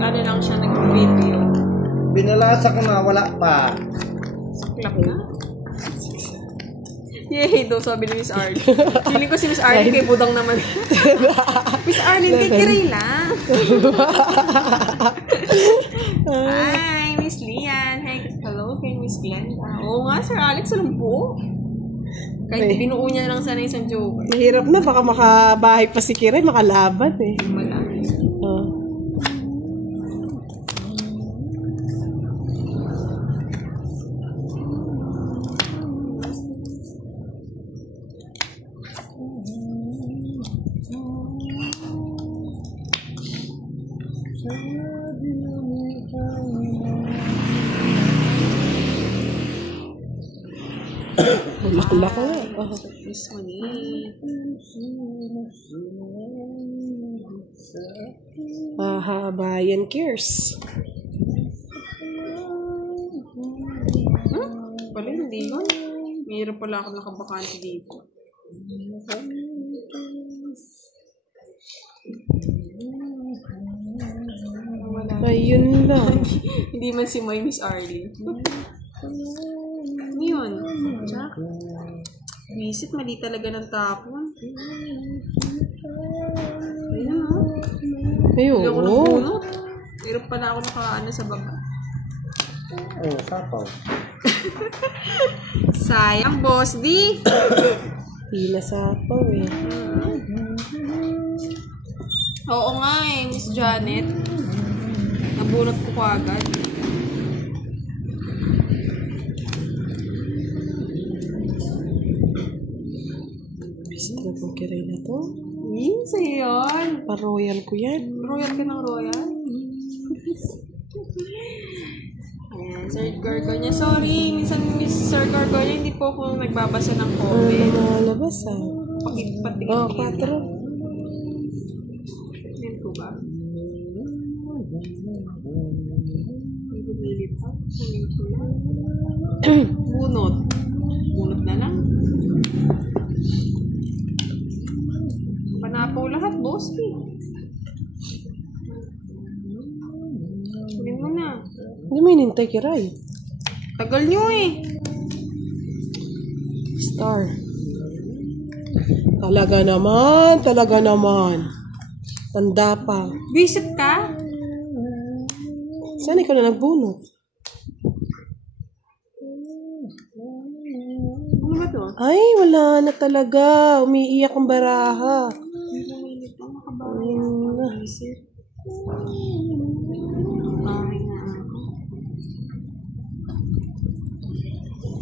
Nag-ano lang siya, nag-video. Binalasa ko na, wala pa. Saklap na. Yay, daw sabi ni Miss Arlene. Feeling ko si Miss Arlene kay Budang naman. Miss Arlene, kay Kiray lang. Hi, Miss Lian. Hey, hello kay Miss Glenda. Oo nga, Sir Alex, alam po. Kahit binuo niya lang sana isang joke. Mahirap na, baka makabahay pa si Kiray, makalaban eh. Wala. Lak-lak nga. This one eh. Bayan cares. Pala hindi yun. Mayroon pala ako nakabakante dito. Ayun lang. Hindi man si Moy, Miss Arlene. Ano yun? Jack? Visit, mali talaga ng tapon. Ayun o. Ayun. Hindi ako nagbunot. Mayroon pala ako nakaano sa baba. Oo, sapaw. Sayang, boss di. Hindi na sapaw eh. Oo nga eh, Miss Janet. Nabunot ko agad. Visit na pong Kiray na to. Sa'yo yun. Pa-royal ko yan. Royal ka ng royal? Ayan, Sir Gargonia. Sorry, minsan Miss Sir Gargonia, hindi po ako nagbabasa ng comment. Malabas ah. Patigil-tigil. Oh, 4. Yan po ba? Hindi bumilit ha? Bunot. Bunot na lang. Panapaw lahat, boss. Sabihin mo na. Hindi mo inintay, Kiray. Tagal nyo eh. Star. Talaga naman, talaga naman. Tanda pa. Visit ka? Saan ikaw na nagbunot? Ano ba to? Ay, wala na talaga. Umiiyak ang baraha. Ayun na.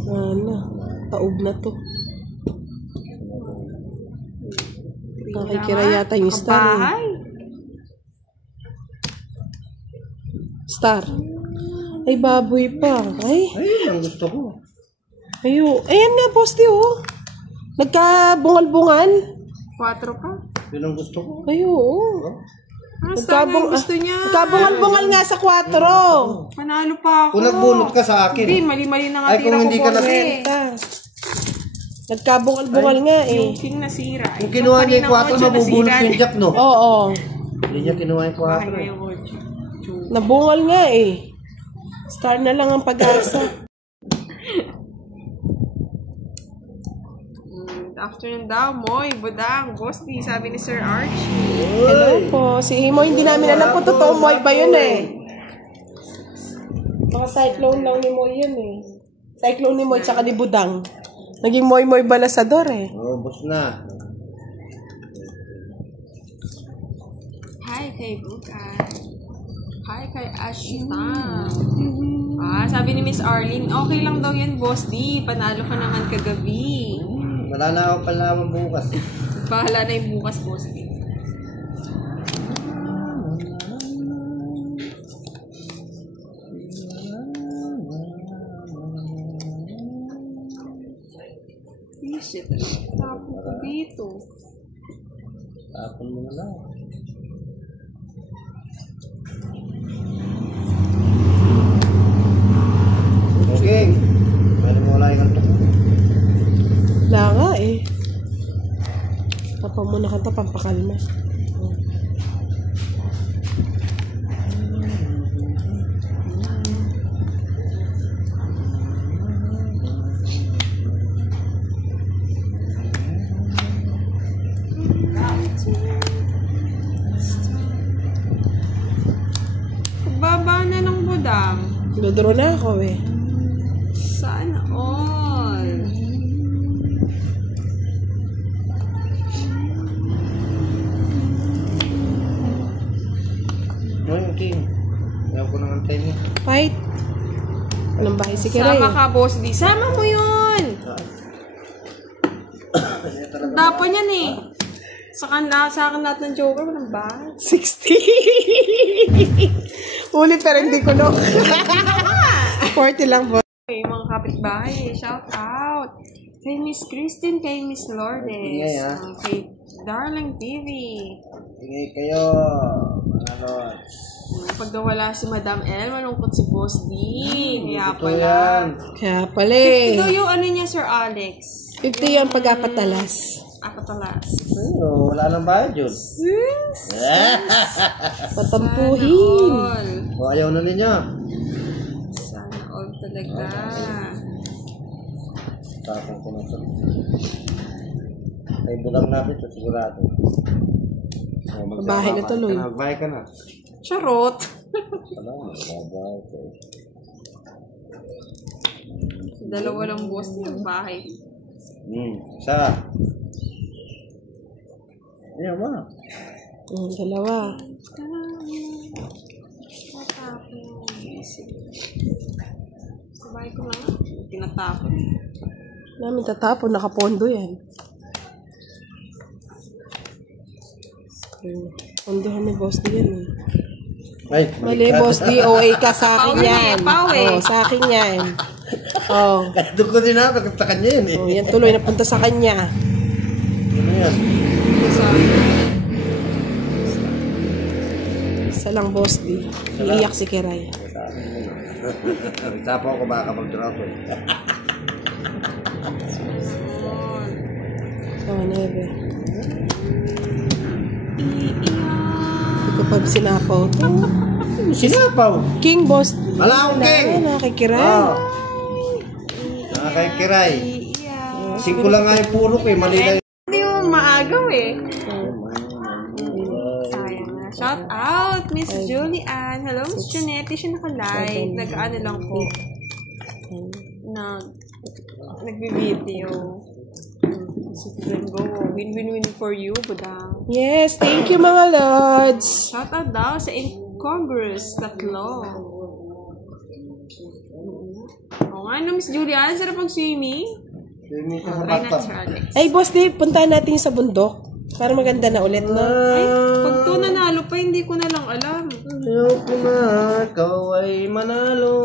Ano, taob na to. Nakikira yata yung star. Star. Ay, baboy pa. Ay, ang gusto ko. ayo. Ayan nga, poste oh. Nagkabungal-bungal. 4 pa? Yun ang gusto ko. Ayo, oh. Gusto niya. Nagkabungal-bungal nga sa 4. Panalo pa ako. Kung nagbunot ka sa akin. Hindi, mali-mali na nga Ay, kung hindi ka Nagkabungal-bungal nga eh. Yung king nasira. Kung kinuha niya yung 4, mabubunot yung Jack, no? Oo. Hindi niya kinuha yung 4. Bahay na yung 8. Nabungal nga eh. Star na lang ang pag-asa. Afternoon daw, Moy, Budang, Bosti, sabi ni Sir Archie. Hello po. Si Himo, hindi namin alam kung totoo Moy ba yun eh. Mga cyclone lang ni Moy yun eh. Cyclone ni Moy tsaka ni Budang. Naging Moy Balasador eh. Oo, boss na. Hi kay Budang. Hi kay Ashita. Sabi ni Miss Arlene, okay lang daw yan, Boss D. Panalo ka naman kagabi. Wala na akong palaman bukas. Bahala na yung bukas, Boss D. Shit, tapon ko dito. Tapon mo na lang. Okay. Pwede mo wala yung kanto. Wala nga eh. Tapon mo na kanta, pampakalma. Dodro na ako eh. Sana all. Ngayon, King. Ayaw ko nang antay mo. Fight. Anong bahay si Kiray? Sama ka, Boss D. Sama mo yun. Dapo niyan eh. Sa akin lahat ng joker, walang bahay. 60. Ulit pero hindi ko no. 40 lang po. Okay, mga kapitbahay, shout out. Kay Miss Christine, kay Miss Lourdes. Ingay, ha? Kay Darling TV. Ingay kayo. Mga lods. Pag nawala si Madam L, malungkot si Boss D. Kaya Ito pala. yan. Kaya pala eh. 50 yung ano niya, Sir Alex. 50 yung pag-apatalas. Apatalas. Ano, wala nang bayad yun. Patampuhin. O, ayaw na ninyo. Sana all talaga. Tapang ko na ito. Kay bulang natin ito, sigurado. O, Bahay na tuloy. Magbahay ka na. Charot. Wala, magbahay ka. Dalawa lang boss ng bahay. Isa. Ayaw ba? Dalawa. Sa bahay ko lang. Tinatapon. Namin tatapon, nakapondo yan. Pondohan ni Boss D yan eh. Ay, Mali, Boss D, OA ka sa akin Pau yan. eh. Oh, sa akin yan. Oh. doon ko din na, sa kanya yun eh. Oh, yan tuloy napunta sa kanya. Ano yan? Isa lang, Boss D. Iiyak si Kiray. Tapos ako baka mag-drop eh. Oh, nebe. Hindi ko pa sinapaw to. Sinapaw! King, Boss D. Wala akong king! Nakikiray. Oo. Nakakaikiray. Singko lang nga yung puro ko eh. Mali lang. Hindi mo maagaw eh. Sayang na. Shout out, Miss Julian. Hello, Miss Jeanette. Di siya naka-live. Nag-ano lang po. Nag-video. Go. Win-win-win for you, budang. Yes, thank you mga lords. Shout out daw sa Incongruous tatlo. Oo nga no, Miss Julian. Sarap pag-swimming. Try natin, Sir Alex. Ay, Boss D, puntahan natin sa bundok. Para maganda na ulit, no? Ay, pag to nanalo pa, hindi ko na lang alam. Ayaw ko na, ikaw ay manalo.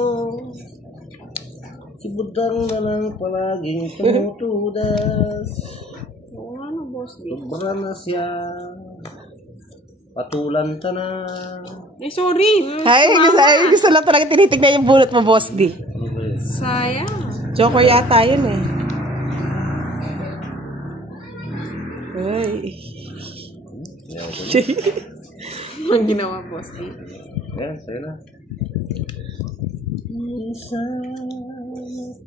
Si Budang na lang palaging tumutudas. Oo nga no, Boss D. Sobra na siya. Patulan ka na. Ay, sorry. Gusto lang talaga tinitignan yung bunot mo, Boss D. Sayang. Joker yata yun eh. Ay. Ang ginawa, Boss D. Yan, sa'yo na. Minsan,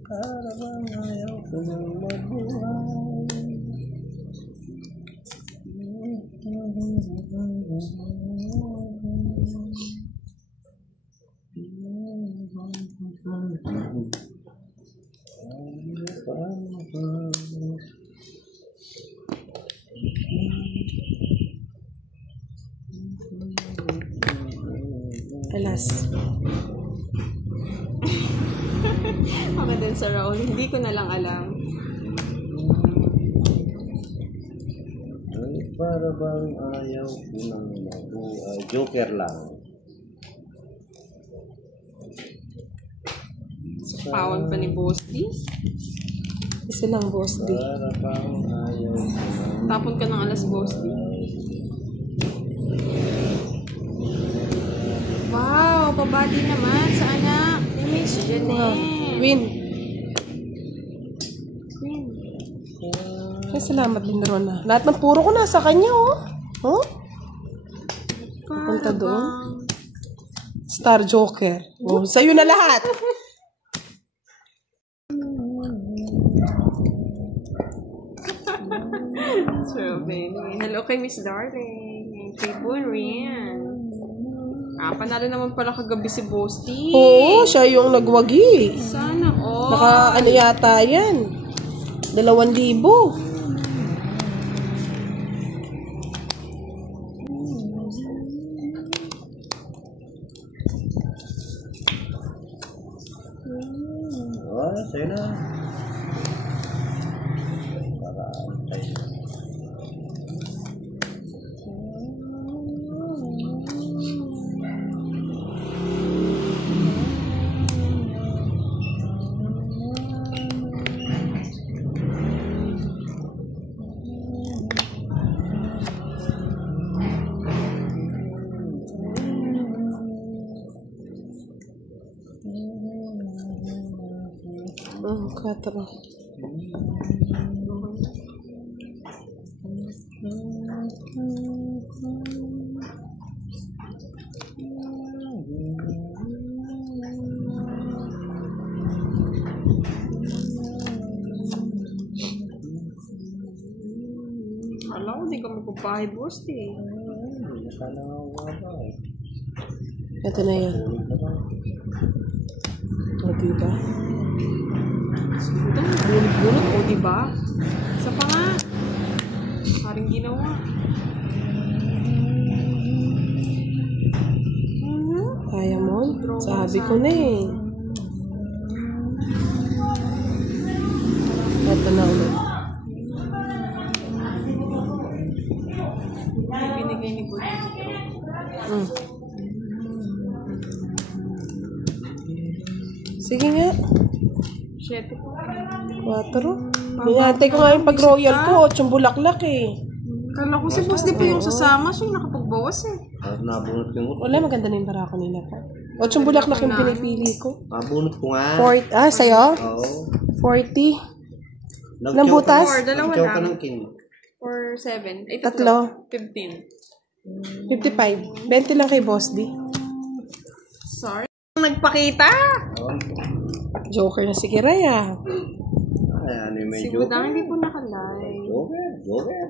parang ayaw ko nang mabuhay. Alas. Mga din sa Raul, hindi ko na lang alam. Ay, para bang ayaw ko nang mabuhay. Joker lang. Sa pawan pa ni Boss D. Isa lang, Boss D. Para bang ayaw ko nang Tapon ka ng alas, Boss D. Wow, babati naman sa anak ni Miss Jeanette. Win. Win. Ay, salamat din, Rona. Lahat ng puro ko nasa kanya, oh. Oh? Punta doon. Star Joker. Oh, sa'yo na lahat. So, baby. Hello kay Miss Darling. Kay Bunrian. Panalo naman pala kagabi si Boss T. Oo, siya yung nagwagi. Sana all. Naka ano yata yan. 2,000. Oh, sa'yo na. Para antay. Oh, 4. Alam ko, di ka magpapahay, Boss T. Sana wala eh. Ito na yan. O, diba? Ito, bunot-bunot, o diba? Isa pa nga. Parang ginawa. Kaya mo? Sabi ko na eh. Ito na ulit. Binigay ni Boss T. Sige nga. 7 po. 4. Hinantay ko nga yung pag-royal ko. 8 bulaklak eh. Kala ko si Boss D pa yung sasama. Siya yung nakapagbawas eh. Nabunot ko yung Wala, maganda na yung barako nila pa. 8 bulaklak yung pinipili ko. Nabunot ko nga. 40. Sa'yo? Oo. 40. Nag-chow Ilang butas? Or, dalawa Nag-chow ka lang. ng king. Or 7. Ay, Tatlo. 15. 55. 20 lang kay Boss D. Sorry. Nagpakita! Joker na si Kiray ah. Ayan, may Si joker. Budang hindi po nakalay. Joker.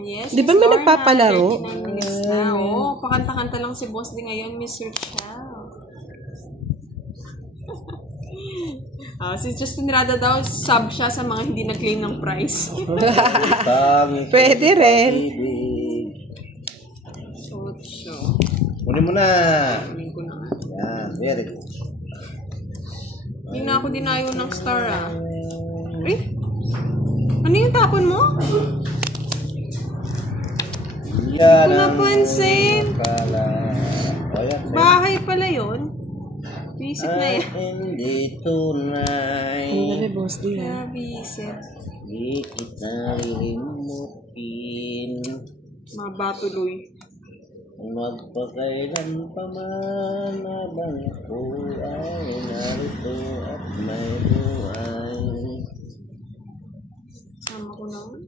Yes. Di ba may Miss Lorna, nagpapalaro? 39 minutes na. Oo, pakanta-kanta lang si Boss D ngayon, Mr. Chow. Si Justin Rada daw, sub siya sa mga hindi nag-claim ng price. Pwede rin. Ocho. Kunin mo na. Kunin ko na nga. Yan, very good. Hindi na ako dinayo ng star Eh? Ano yung tapon mo? Yan Wala ang pansin. kala. O yan. Bahay pala yun. Visit na yan. Hindi tunay. Ang gabi, Boss D ah. Kaya visit. Di kita lilimutin. Mabatuloy. Magpakailan pa man habang ako ay narito at may buhay. Sama ko naman.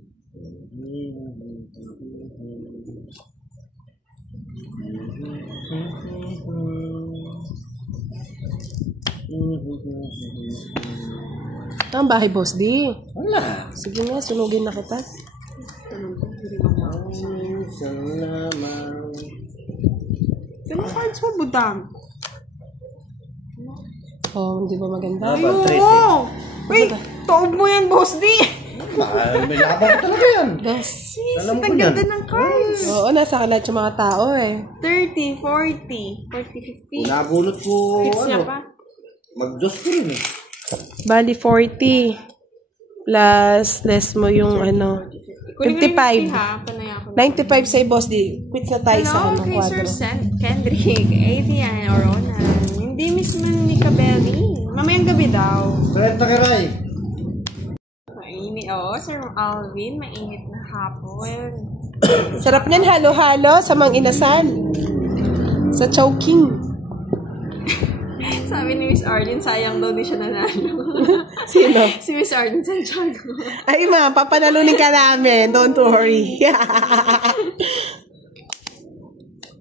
Ang bahay, Boss D. Wala. Sige nga, sunugin na kita. Salamat. Ganun cards mo, Budang. Oh, hindi ba maganda? Dapat Ayun 13. mo! Wait, taob mo yan, Boss D! May labang ko talaga yan. Yes. Alam ko Ang yan. ganda ng cards. Oo, nasa kalat yung mga tao eh. 30, 40, 40, 50. Nabunot ko, Hits niya ano, pa. mag-dos ko rin eh. Bali, 40. Plus, less mo yung ano. Kunin ko yung 55. 50 ha. Panaya ko. 95 sa'yo, Boss D. Quits na tayo sa Hello, anong kay Sir kwadro. Kendrick, Adrian, Orona. Hindi mismo ni Kabeli. Mamayang gabi daw. Kaya takiray. Mainit. Oo, Sir Alvin, mainit na hapon. Sarap niyan, halo-halo sa mga inasal. Sa Chowking. Sabi ni Miss Arlene, sayang daw di siya nanalo. Sino? Si Miss Arlene Santiago. Ay, ma'am, papanalunin ka namin. Don't worry.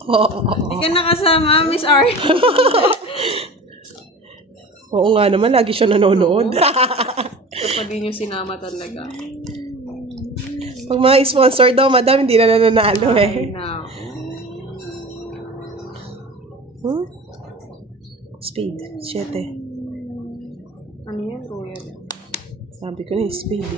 Hindi ka nakasama, Miss Arlene. Oo nga naman, lagi siya nanonood. Ito pa din yung sinama talaga. Pag mga sponsor daw, madam, hindi na nanalo Ay, eh. now. Spade. 7. Ano yan, royal? Sabi ko na yung spade.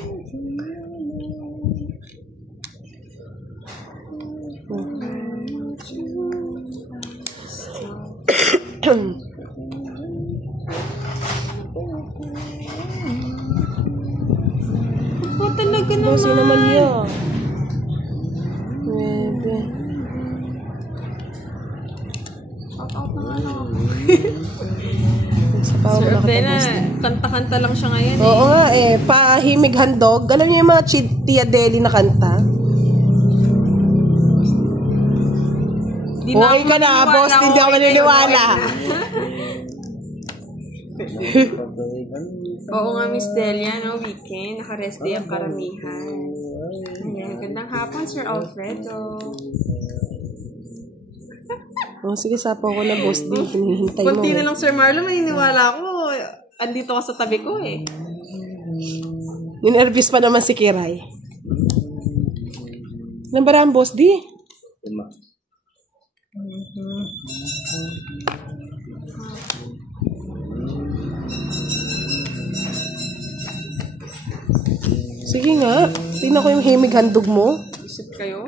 Oh, talaga naman. Boss, yun naman yun. 9. Shout out na nga lang ako. Sa power Sir na Abena, boss. kanta-kanta lang siya ngayon Oo nga pahimig handog. Alam niyo yung mga Tia Deli na kanta? Di Okay ka na, boss. Hindi ako naniniwala. Oo nga, Miss Delia, no? Weekend. Naka-rest day ang karamihan. Ayan, gandang hapon, Sir Alfredo. Sige, sapo ko na, boss. Di, hinihintay mo. Kunti na lang, Sir Marlon, maniniwala ko. Andito ka sa tabi ko, eh. Ninervous pa naman si Kiray. Nambarahan, boss, di? 5. Sige nga. Tingnan ko yung himig handog mo. Isip kayo?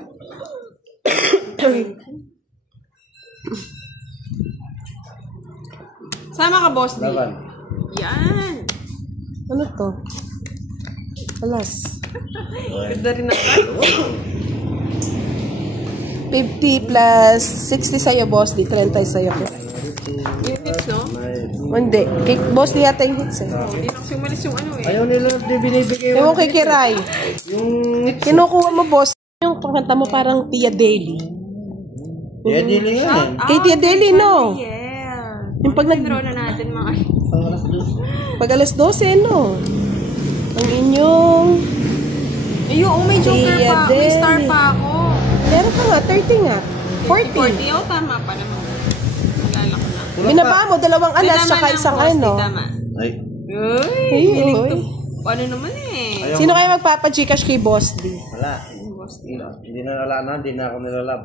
Sama ka, boss, di? 8. Yan! Ano to? Alas. Ganda rin ang 50 plus 60 sa'yo, boss. Di 30 sa'yo. yung hits, no? Hindi. Boss, di yata yung hits eh. Hindi na kasi umalis yung ano, eh. Ayaw nila, di binibigay Ewan kay Kiray. yung Kinukuha mo, boss. Yung pangkanta mo parang Tia Deli. Kaya dili nga eh. Kay Tia Deli, no? Yeah. Yung pag Draw na natin, mga... Pag alas 12, no? Ang inyong... Ayun, may joker Tia pa. May star Deli. pa ako. Meron ka nga, 30 nga. 40. 40. Oh, tama pa naman. Nag-alala ko lang. Binaba mo, 2 alas, Tama tsaka lang, isang boss, ano. di Tama. Ay, Uy, Ay, hiling oy. to. Ano naman eh. ayaw. Sino kaya magpapa-Gcash kay Boss D? Wala. Hindi na wala na, hindi na ako nilalab.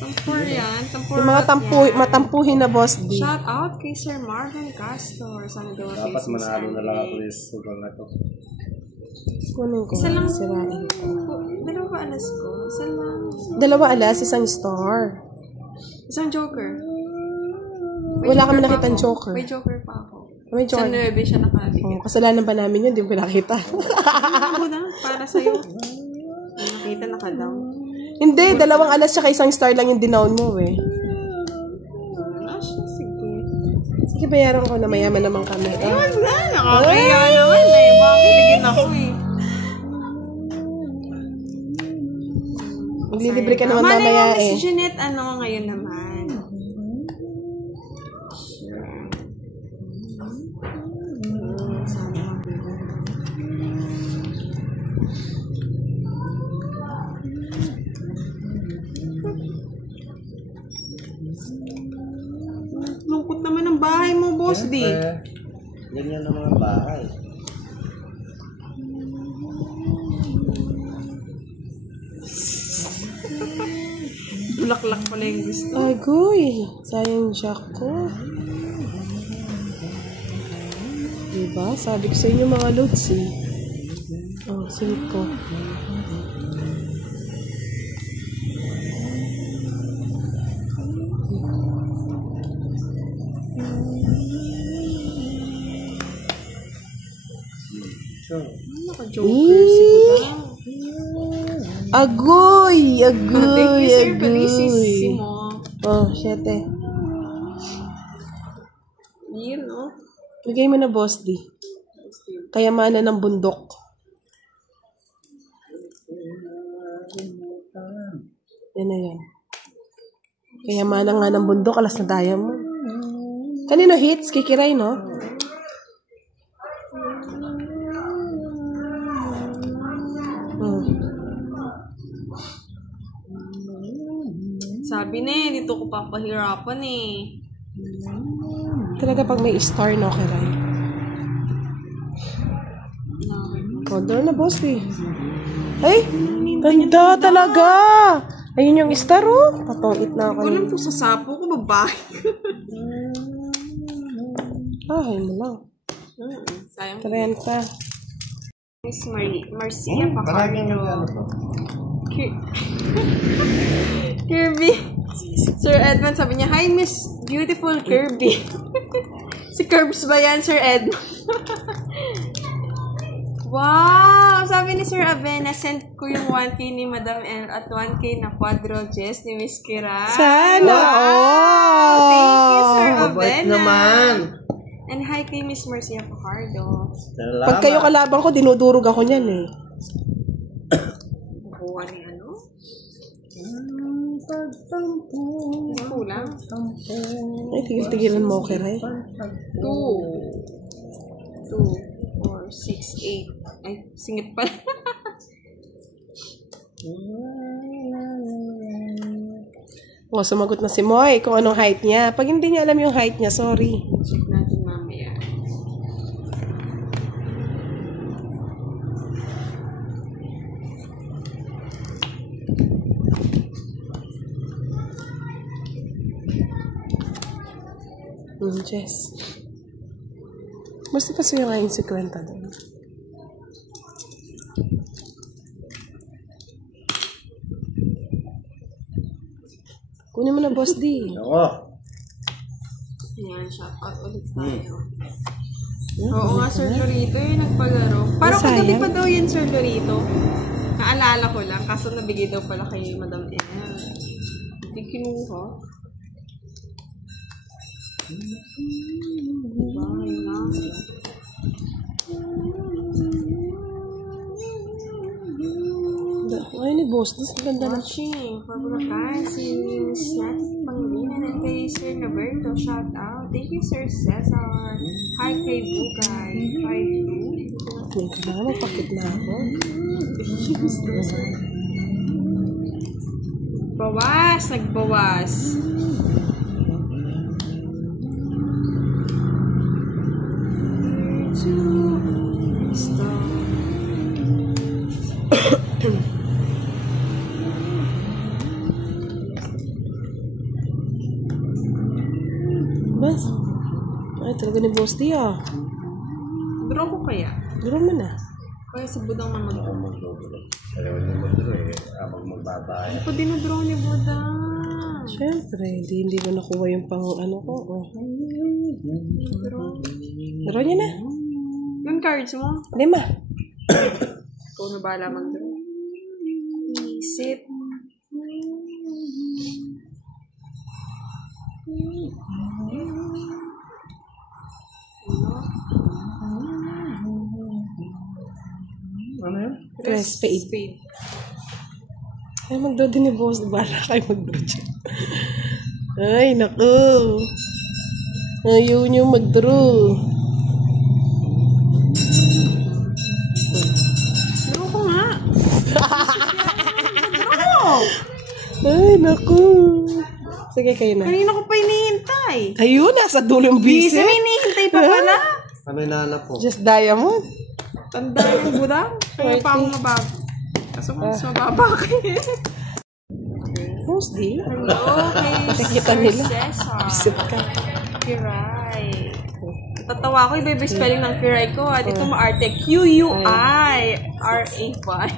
Tampur yan. Tampur Yung mga matampuhin na Boss D. Shout out kay Sir Marvin Castor. Sana daw ang Dapat Facebook manalo na lang ako Sunday. yung sugal na to. Kunin ko. Isa lang. Sirain. Dalawa ba alas ko? Isa lang. 2 alas, isang star. Isang joker. Wala kami joker pa nakitang ako. joker. May joker pa ako. May Sa joker. 9 siya nakabigay. Oh, kasalanan pa namin yun, di ko nakita. Ako na, para sa'yo. Nakita, naka-down. Hindi, 2 alas tsaka isang star lang yung dinown mo eh. Sige. Sige, bayaran ko na, mayaman naman kami. Wag na, nakakaya naman eh. Makikiligin ako eh. Maglilibre ka naman Malay mamaya mo, Miss eh. Jeanette, ano ngayon naman? Lungkot naman ang bahay mo, boss, di. Ganyan ang mga bahay. Bulaklak pala yung gusto. Ay, goy. Sayang jack ko. Diba? Sabi ko sa inyo mga loads eh. Oh, silip ko. Naka-joker si Budang. Agoy! Agoy! Thank you, Sir Agoy! Felicissimo. Oh, 7. Yun, no? Bigay mo na, Boss D. Kayamanan ng bundok. Yan na yan. Kayamanan nga ng bundok, alas na daya mo. Kanino hits? Kikiray, no? Sabi na eh, dito ko papahirapan eh. Talaga pag may star, no, Kiray? Oh, doon na, Boss D. Ay, ganda talaga! Ayun yung star, oh. Patongit na ako. Walang po sa sapo ko, babae. Ay mo lang. Sayang. 30. Miss Marcia Pacarino. Kirby. Sir Edmund sabi niya, hi Miss Beautiful Kirby. Si Curbs ba yan, Sir Edmund? Wow! Sabi ni Sir Avena, send ko yung 1K ni Madam L at 1K na quadro Jess ni Miss Kira. Sana Wow! Thank you, Sir Mabait Avena. naman. And hi kay Miss Marcia Fajardo. Salamat. Pag kayo kalabang ko, dinudurog ako niyan eh. Nakuha ni ano? Kulang. Ay, tigil-tigilan mo, okay, Ray? 2, 4, 6, 8. Ay, singit pala. O, sumagot na si Moy kung anong height niya. Pag hindi niya alam yung height niya, sorry. Check natin mamaya. Jess. Basta pa siya ngayon si Kwenta doon. Kunin mo na, Boss D. Ako. Ayan, shout out ulit tayo. Oo nga, Sir Lorito yung nagpalaro. Parang kagabi pa daw yan, Sir Lorito. Naalala ko lang, kaso nabigay daw pala kay Madam L. Hindi kinuha. Diba? Yun lang. Ay, ni Boss D. Ang ganda na. Watching for Bulacan, si Miss Nat Pangilinan and kay Sir Roberto, shout out. Thank you, Sir Cesar. Hi kay Bugay. Hi, May kailangan magpakit na ako. bawas, nagbawas. Stop. Bas? Ay, talaga ni Boss D ah. Draw ko kaya? Duro mo na. Kaya si Budang na mag-draw. Ayaw niyo mag-draw eh. Abang magbabayan. Ako dinadraw ni Budang. Siyempre, hindi ko nakuha yung pang ano ko. Oh. Duro niya na. Yung cards mo? 5. Ikaw na bala mag-draw. Isip. Ano yun? Press spade. Spade. Ay, mag-draw din ni Boss. Bala kayo mag-draw dyan. Ay, naku. Ayaw niyo mag-draw. Draw ko nga. Ay, naku. Sige, kayo na. Kanina ko pa hinihintay. Ayun, nasa dulo yung Busy, busy. may hinihintay pa pala. Ano inaanap po? Just diamond. Tanda yung Budang. Kaya pa akong mababa. Kaso kung mas mababa kayo. Boss D. Hello, kay Nakikita Sir nila. Cesar. Visit ka. Kiray. Tatawa ko, iba-iba spelling ng Kiray ko. Dito maarte. Q-U-I. R-A-Y.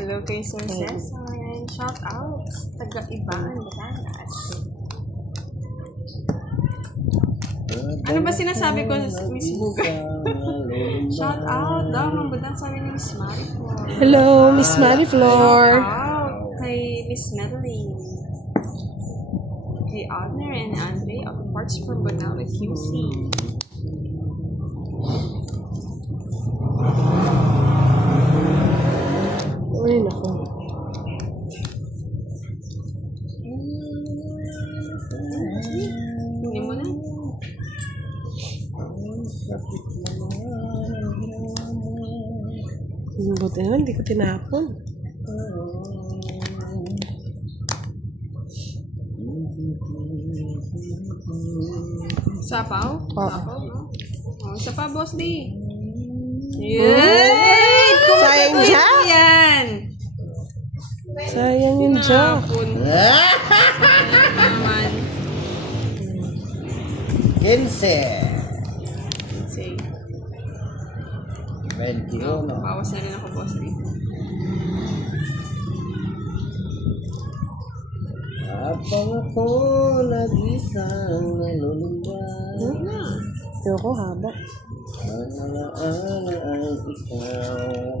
Hello kay Sir Cesar. And shout out. Taga-Ibaan, Batangas. Ano ba sinasabi ko, Miss Bugay? Shout out daw, ang budang sabi ni Miss Mariflor. Hello, Miss Mariflor. Shout out kay Miss Madeline. Kay Adner and Andre of the Parts from Banawe QC. Ay, naku. Hindi mo na. Buti na, hindi ko tinapon. Sapaw? Oo. Sapaw, no? Oh, isa pa, Boss D. Yay! Sayang dyan. Yan! joke. hapon. Naman. 15. Say. 21. Bawas na rin ako, boss. Habang ako nag-isang nalulunggan. Ayoko haba. Alaala ang ikaw.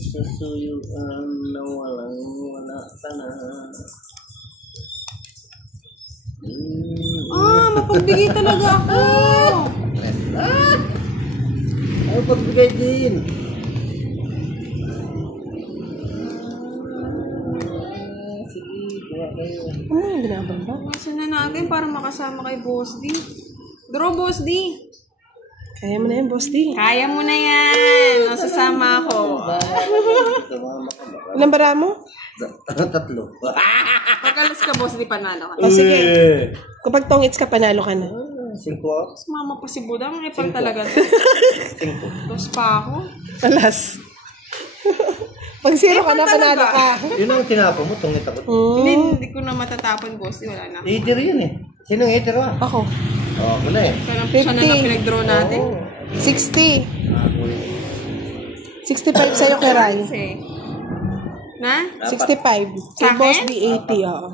Sa suyuan na walang-wala ka na. Mapagbigay talaga ako. Ay, pagbigay din. Sige, kuha kayo. Ano yung ginabamba? Masa na natin para makasama kay Boss D. Draw, Boss D. Kaya mo na yan, Boss D. Kaya mo na yan. O, sasama ako. Ilang bara mo? 3. Pagkalas ka, Boss D, panalo ka. O sige. Kapag tongits ka, panalo ka na. 5. Mama pa si Budang. Ay, pang talaga. 5. Dos pa ako. Alas. Pag zero ka na, panalo ka. Yun ang tinapa mo, tungit ako. Hindi ko na matatapon, Boss D. Wala na. Hater yun eh. Sinong hater ba? Ako. Oo, ako na eh. Siya na lang pinag-draw natin. 60. 65 sa'yo, Kiray. Kasi, na? 65. Kay Sa Boss akin? D, 80, oo.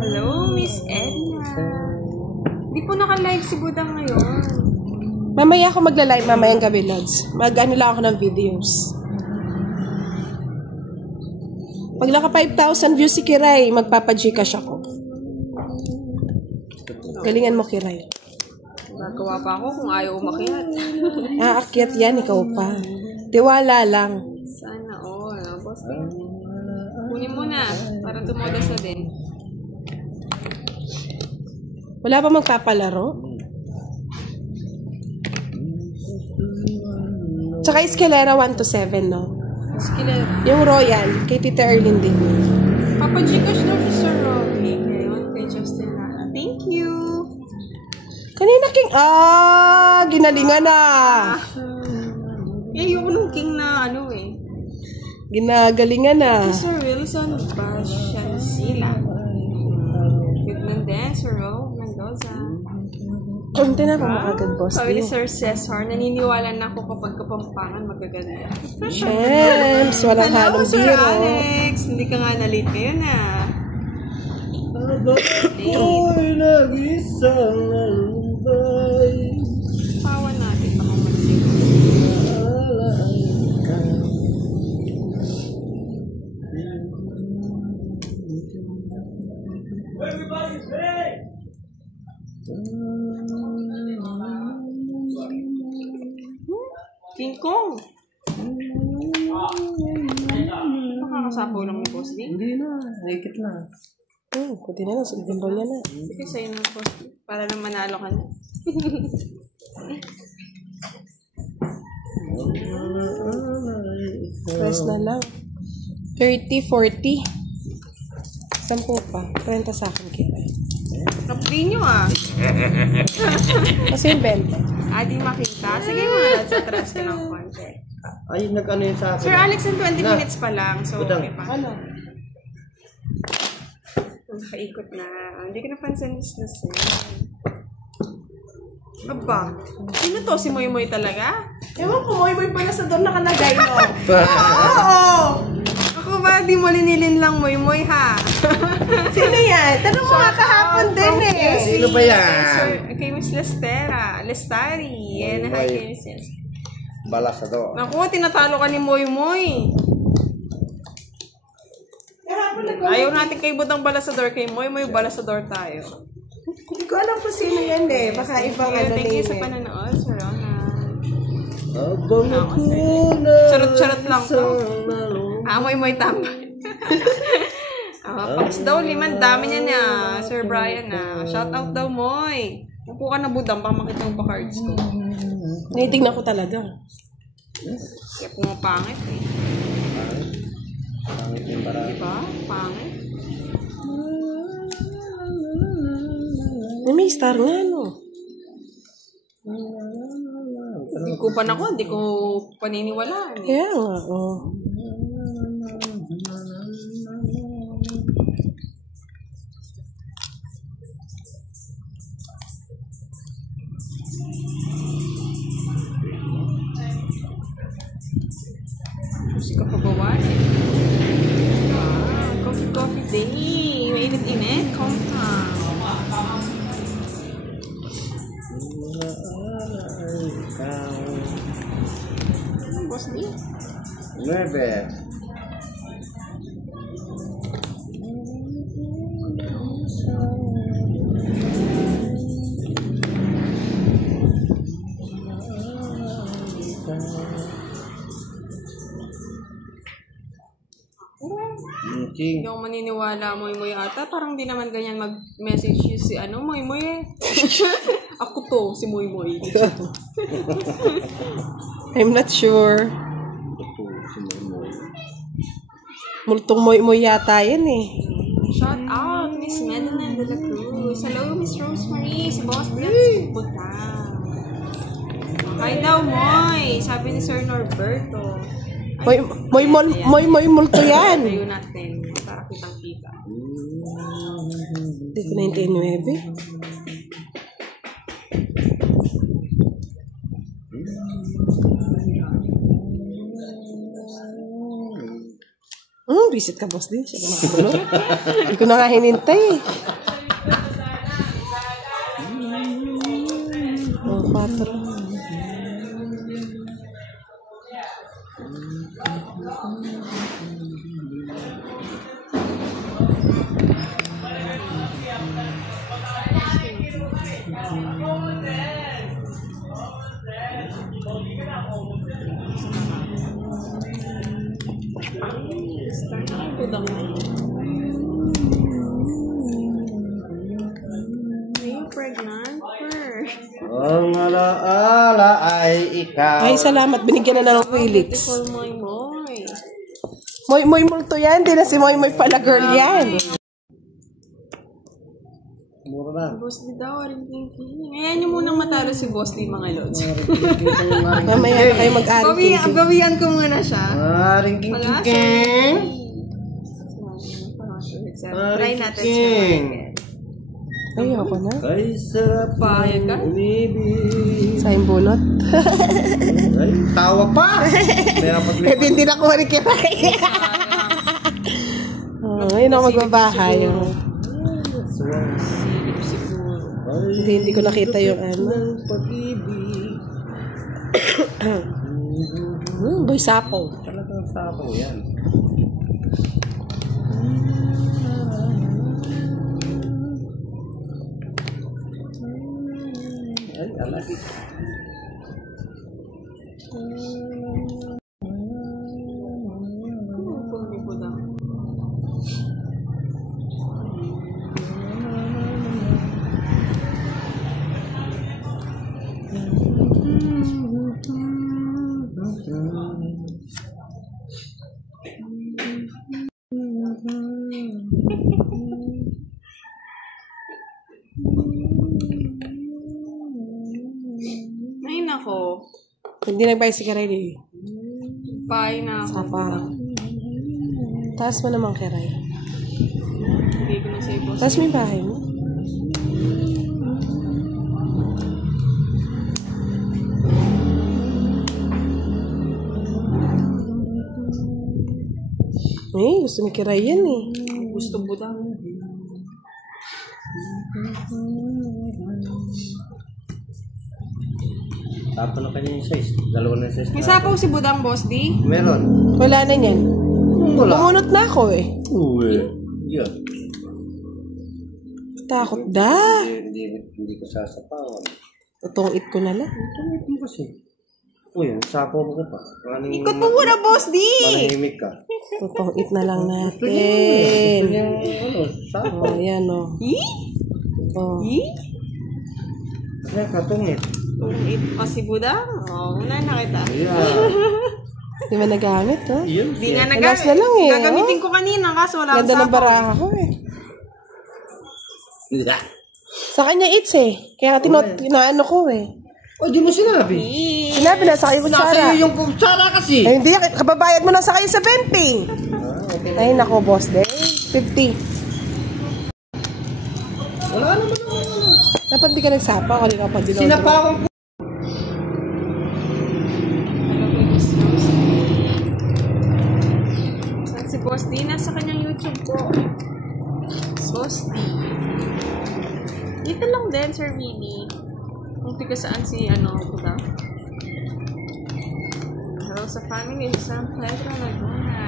Hello, Miss Edna. Di po naka-live si Budang ngayon. Mamaya ako magla-live mamayang gabi, Lods. Mag-ano lang ako ng videos. Pag naka 5,000 views si Kiray, magpapa-Gcash ako. Galingan mo, Kiray. Nagawa pa ako kung ayaw umakyat. Aakyat yan, ikaw pa. Tiwala lang. Sana all. Boss, kunin mo na para tumodas na din. Wala pa magpapalaro? Tsaka Escalera 1 to 7, no? Skiller. Yung Royal, kay Tita Erlyn din. Papa Gcash daw si Sir Robbie. Ngayon, kay Justin Lara. Thank you. Kanina ginalingan na. Yung nung king na ano eh. Ginagalingan na. Sir Wilson Bashansila. Good man din, Sir Ro Mendoza. Hindi na ako makagad, Boss Sabi ni D. Sir Cesar, naniniwala na ako kapag kapampangan magaganda. Shems, walang Hello, halong Sir biro. Alex. Hindi ka nga na-late ngayon ah. Ako'y nag-isang nalulungay. Pawan natin baka magsing. King Kong. Makakasapaw lang ni Boss D. Hindi na, nakikit na. Kunti na lang, sundin niya na. Sige, sa'yo na Boss D. Para lang manalo ka na. Press na lang. 30, 40. 10 pa. 30 sa akin, Kira. Kapri nyo ah. Kasi yung 20. Di makita. Sige mga lads, atras ka ng konti. Ay, nag-ano yun sa akin. Sir Alex, in 20 minutes pa lang. So, Budang. okay pa. Ano? Nakaikot na. Hindi ko napansin na sir. Aba, sino to? Si Moy Moy talaga? Ewan ko, Moy pala sa doon nakalagay, no? Oo! Ako ba, di mo linilin lang Moy Moy ha? Sino yan? Tanong mo nga kahapon din eh. Sino ba yan? Kay Miss Lestera. Lestari. Yan, hi kay Miss Lestera. Balasador. Naku, tinatalo ka ni Moy Moy. Ayaw natin kay Budang Balasador, kay Moy Moy Balasador tayo. Hindi ko alam kung sino yan eh. Baka ibang ano Thank you sa name eh. pananood, Sir Ronald. Habang ako Charot-charot lang to. nag-isang Moy Moy tambay. Pax daw, 5 dami niya na, Sir Brian na. Shout out daw, Moy. Upo ka na Budang, baka makita mo pa cards ko. Tinitignan ko talaga. Kaya pumapangit eh. Pangit yung parang. Diba? Pangit. May star nga, no? Hindi ko pa ako, hindi ko paniniwalaan. Kaya nga, oh. Musika pa ba coffee day. Mainit-init. Compound. Boss D. 9. Hindi ako maniniwala, Moy ata. Parang di naman ganyan mag-message you si Moy eh. Ako to, si Moy. I'm not sure. Multong Moy yata yan eh. Shout out, Miss Madeline de la Cruz. Hello, Miss Rosemary. Si Boss Diaz. Puta. Hi daw, Moy. Sabi ni Sir Norberto. Moy multo yan. Tayo natin. Para kitang-kita. Hindi ko 99. Visit ka, Boss D. Siya na hindi ko na nga hinintay eh. 4. Are you pregnant? Ang alaala ay ikaw. Ay, salamat. Binigyan na ng Felix. For Moy. Moy multo yan. Di na si Moy pala girl yan. Mura na. Boss D daw, ring-king. Ngayon yung munang matalo si Boss D, mga lods. Mamaya na kayo mag-aring. Gawian ko muna siya. Ring-king. Try natin siya. Ayoko na. Ay, sarap Payag ka? umibig. Sayang bunot. Ay, tawa pa. Eh, hindi na ko rin kiray. Ngayon ako magbabahay. Hindi ko nakita yung pag-ibig. Boy sapo. Talagang sapo yan. Ay, alagi. Ay, nako. Hindi nagbayad si Kiray eh. Bye na ako. Sapa. Taas mo naman Kiray. Hindi ko na sa'yo, Boss. Taas mo yung bahay mo. Eh, gusto ni Kiray yan eh. Gusto budang. Tapos na kanya yung size. Dalawa na yung size. May sapaw si budang, Boss D? Meron. Wala na yan. Wala. Bumunot na ako eh. Uwe. Yan. Takot da. Hindi ko sasapawan. Tutungit ko na lang. Tumit mo kasi. Uy, ang sapaw mo ko pa. Ikot mo muna, Boss D! Manahimik ka. Tutungit na lang natin. Ano, sapaw. Oh, yan oh. Oh. Kaya katungit. Tungit pa si budang? Oo, una na kita. Yeah. Di ba nagamit oh? Yun. Hindi nga Alas na lang eh. Gagamitin ko kanina kaso wala Ganda ng baraha ko eh. Yeah. Sa kanya it's eh. Kaya tinaano ko eh. O, di mo sinabi. Sinabi na sa kayo Nasa kutsara. iyo yung kutsara kasi. Ay, hindi. Kababayad mo na sa kayo sa 20. Ay, nako, boss. 50. Wala naman ako. Dapat di ka nagsapa. Kali ka pag dinodro. Sinapa akong Saan si Boss D? Nasa kanyang YouTube po. Boss D. Dito lang din, Sir Winnie. Kung tiga saan si, Buda. Hello sa family sa San Pedro, Laguna.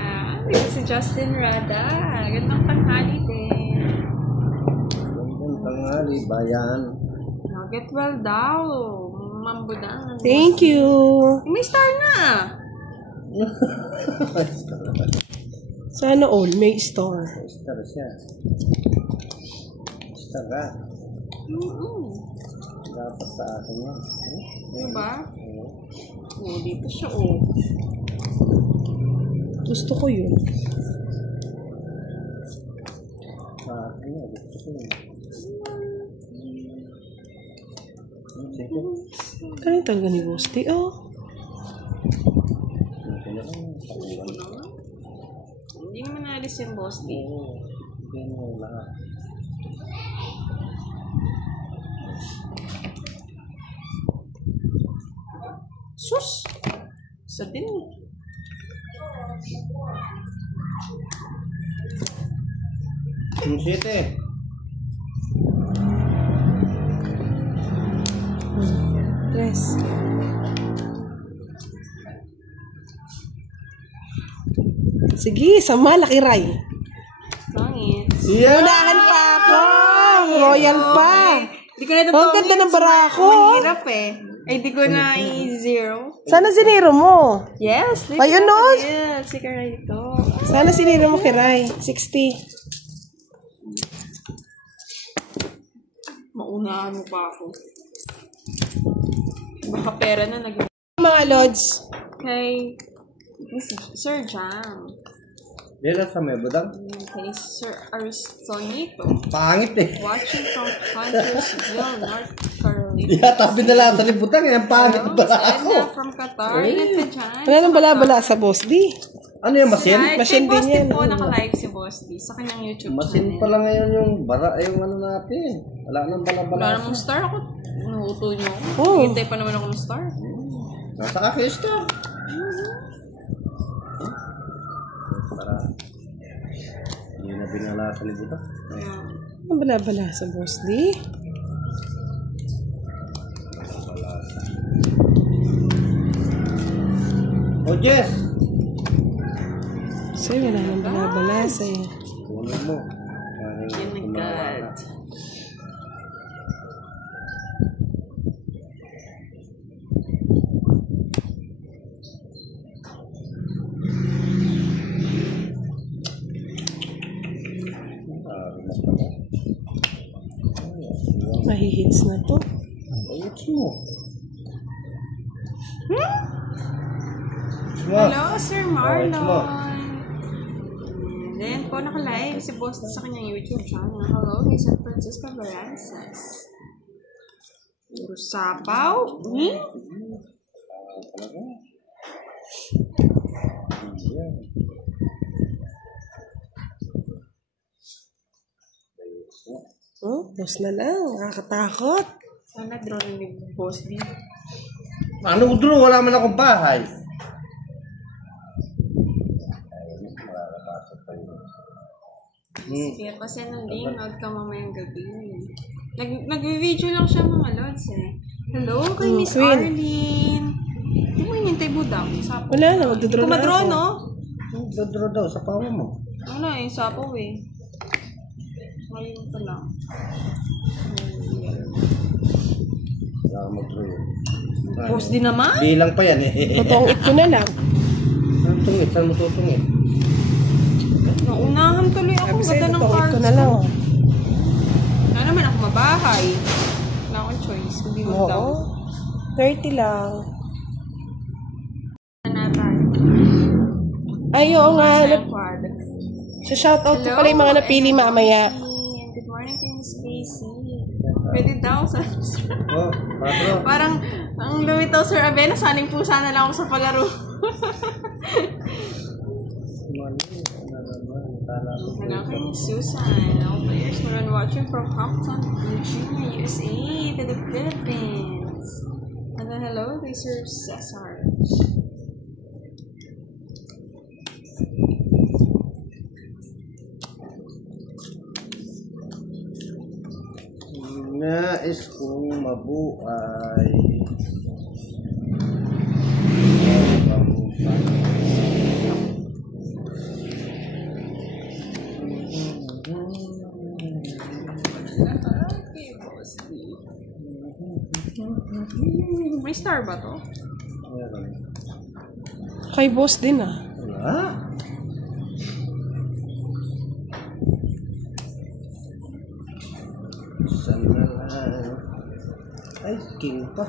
Dito si Justin Rada. Gandang tanghali din. gandang tanghali, bayan. Get well daw. Mambudang. Thank you. May star na. Sana all may store. Star siya. Star ka. Dapat sa akin yan. Diba? Dito siya, oh. Gusto ko yun. Sa akin yan. Gusto ko yun. Ganun talaga ni Boss D, oh. Hindi mo naalis yung Boss D. Hindi mo lahat. Sus! Sa din. Yung 7. Yes. Sige, sama, Laki Ray. Pangit. Unahan pa ako. Royal pa. Di ko na ito Ang ganda ng barako. Mahirap eh. Ay, di ko na i-zero. Sana siniro mo. Yes. Ayun, no? Yes. Sige na ito. Sana siniro mo kay Ray. 60. Maunahan mo pa ako. Baka pera na naging Mga Lods. kay Sir Jam. Dila sa may budang. Kay Sir Aristonito. Pangit eh. Watching from Huntersville, North Carolina. Yata pinala sa libutan. Yan pangit Hello, ba si Edna ako? from Qatar. Ingat ka dyan. Wala nang bala-bala sa Boss D. Ano yung masin? Machine Kay Boss din yan. D po, naka-live si Boss D sa kanyang YouTube Masin channel. pala ngayon yung bara, yung ano natin. Wala nang bala-bala. Wala namang star ako. Inuuto niyo ako. Oh. Hintay pa naman ako ng star. Nasa akin yung star. Para hindi na binala sa libutan. Kaya, Ang bala-bala sa Boss D. Oh, Jess! Kasi wala nang bala-bala sa'yo. Kunin mo. kinagad. Mahihits na to. Ayos mo. Hello, Sir Alright, mo. Marlon. Then po naka-live si Boss sa kanyang YouTube channel. Hello, kay San Francisco Baranzas. Puro sapaw. Oh, boss na lang. Nakakatakot. Sana drone ni Boss D. Ano doon? Wala man akong bahay. Kaya kasi ng link, huwag ka mamayang gabi. Nag-video lang siya mga lods eh. Hello, kay Miss Queen. Arlene. Hindi mo hinintay budang. Sapo. Wala na, magdodraw na Kumadro, ako. no? Dodro daw sa pawa mo. Ano eh, sapo eh. Ngayon pa lang. Wala akong mag-draw yun. Boss din naman? Bilang pa yan eh. Tutungit ko na lang. Saan tungit? Saan mo tutungit? Naunahan tuloy ako. Sabi sa'yo, Ganda ng tutungit cards ko na lang. Wala naman ako mabahay. Wala akong choice. Kundi mo daw. Oo. 30 lang. Ay, oo nga. Sa shoutout ko pala yung mga napili mamaya. Good morning, Miss Spacey. Pwede daw, sir. Oh, 4. Parang, ang lumitaw, Sir Abena, saning pusa na lang ako sa palaro. Hello kay Susan. All players are watching from Compton, Virginia, USA to the Philippines. And then hello kay Sir Cesar. Nais kong mabuhay. May star ba to? Kay boss din ah. Wala. Sana lang. Ay, king pa.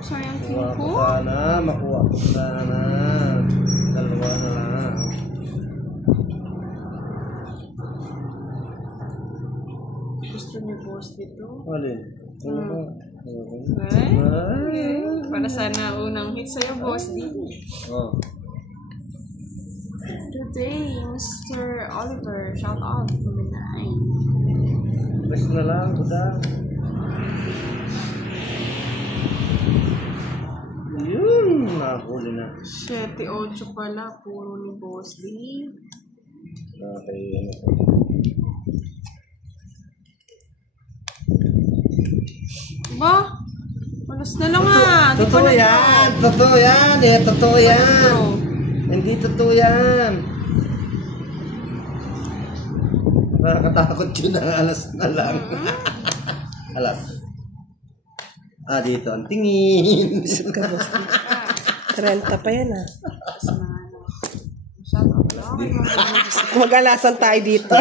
Sayang king Makuha ko ko. sana. Makuha ko sana. Dalawa na lang. Gusto niyo boss dito? Alin? Ano ba? Ay, para sana unang hit sa'yo, boss D. Oh. Today, Mr. Oliver, shout out from the 9. Best na lang, buda. Yun, nahuli na. 7-8 pala, puro ni boss D. Okay, ano. Ba? Malas na lang ah. Di Totoo pa na- yan! Totoo yan! Totoo yan! Bro. Hindi totoo yan! Nakakatakot yun na alas na lang. Alas. Ah, dito ang tingin. 30 pa yan ah. Shout out lang. Mag-alasan tayo dito.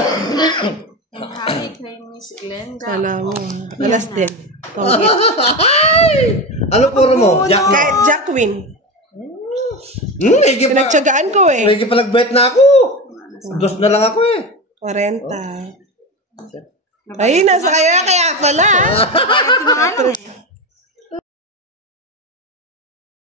And hi kay Miss Glenda. Kala mo. Alas din. Pangit. Ano puro mo? Jack mo? Kahit Jacqueline. Higi pa. Pinagtsagaan ko eh. Higi pa nag-bet na ako. 2 na lang ako eh. 40. Ay, nasa kaya pala. Bayad ko na ano eh.